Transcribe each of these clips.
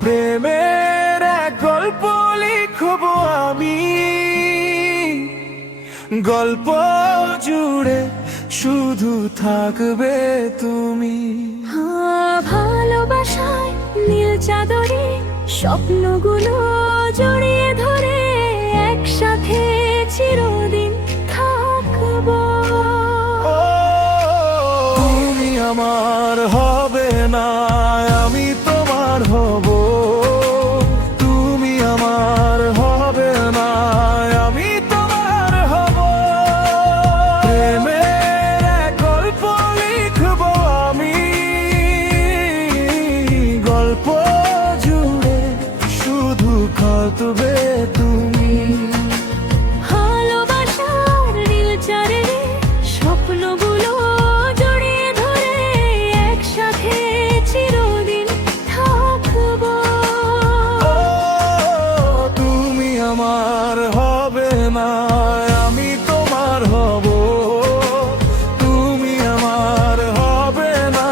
প্রেমের এক গল্প লিখবো আমি, গল্প জুড়ে শুধু থাকবে তুমি। ভালোবাসায় নীল চাদরে স্বপ্নগুলো জড়িয়ে ধরে একসাথে চিরদিন থাকবো। তুমি আমার হবে না, আমি তোমার হব। তুমি আমার হবে না, আমি তোমার হব। প্রেমের এক গল্প লিখবো আমি, গল্প জুড়ে শুধু কাঁদবে তুমি। ভালোবাসার নীল চাদরে স্বপ্নগুলো জড়িয়ে ধরে একসাথে চিরদিন থাকবো। তুমি আমার হবে না, আমি তোমার হব। তুমি আমার হবে না,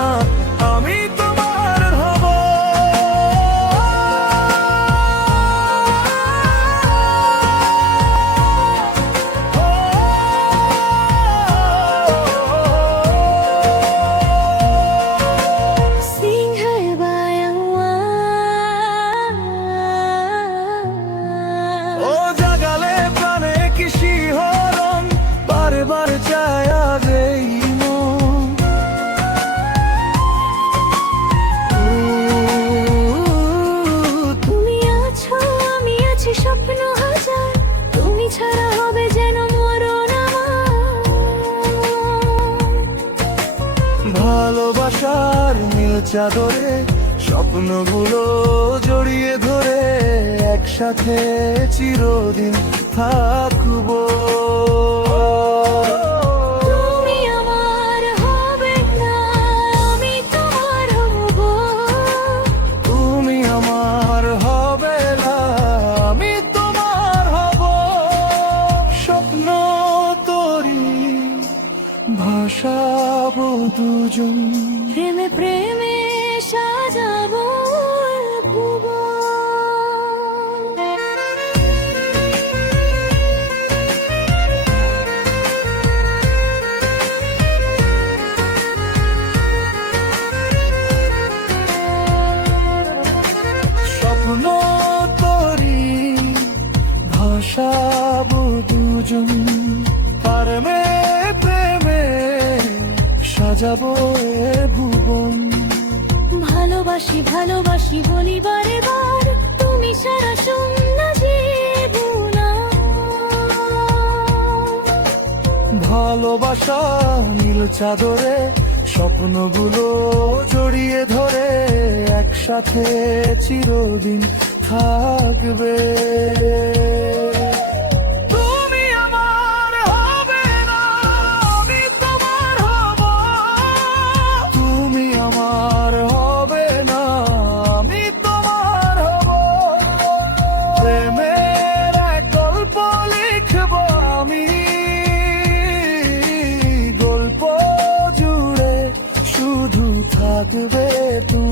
আমি তোমার হব। Sing bayang ও জাগালে প্রাণে কি শিহরণ, বারে বারে চায় আজ এই মন। তুমি আছো আমি আছি স্বপ্ন হাজার, তুমি ছাড়া হবে যেন মরণ আমার। ভালোবাসার নীল চাদরে স্বপ্নগুলো জড়িয়ে ধরে একসাথে চিরদিন থাকবো। তুমি আমার হবে না, আমি তোমার হব। তুমি আমার হবে না, আমি তোমার হব। স্বপ্ন তোরি ভাসাবো দুজন, প্রেমে প্রেমে সাজাবো ভুবন। স্বপ্ন তোরি ভাসাবো দুজন, প্রেমে প্রেমে সাজাবো এ ভুবন। ভালোবাসি ভালোবাসি বলি বারে বার, তুমি সারা শূন্য জীবন। ভালোবাসা নীল চাদরে স্বপ্নগুলো জড়িয়ে ধরে একসাথে চিরদিন থাকবে। তুমি আমার হবে না, আমি তোমার হব। তুমি আমার হবে না, আমি তোমার হব। প্রেমের এক গল্প লিখবো আমি, গল্প জুড়ে শুধু থাকবে তুমি।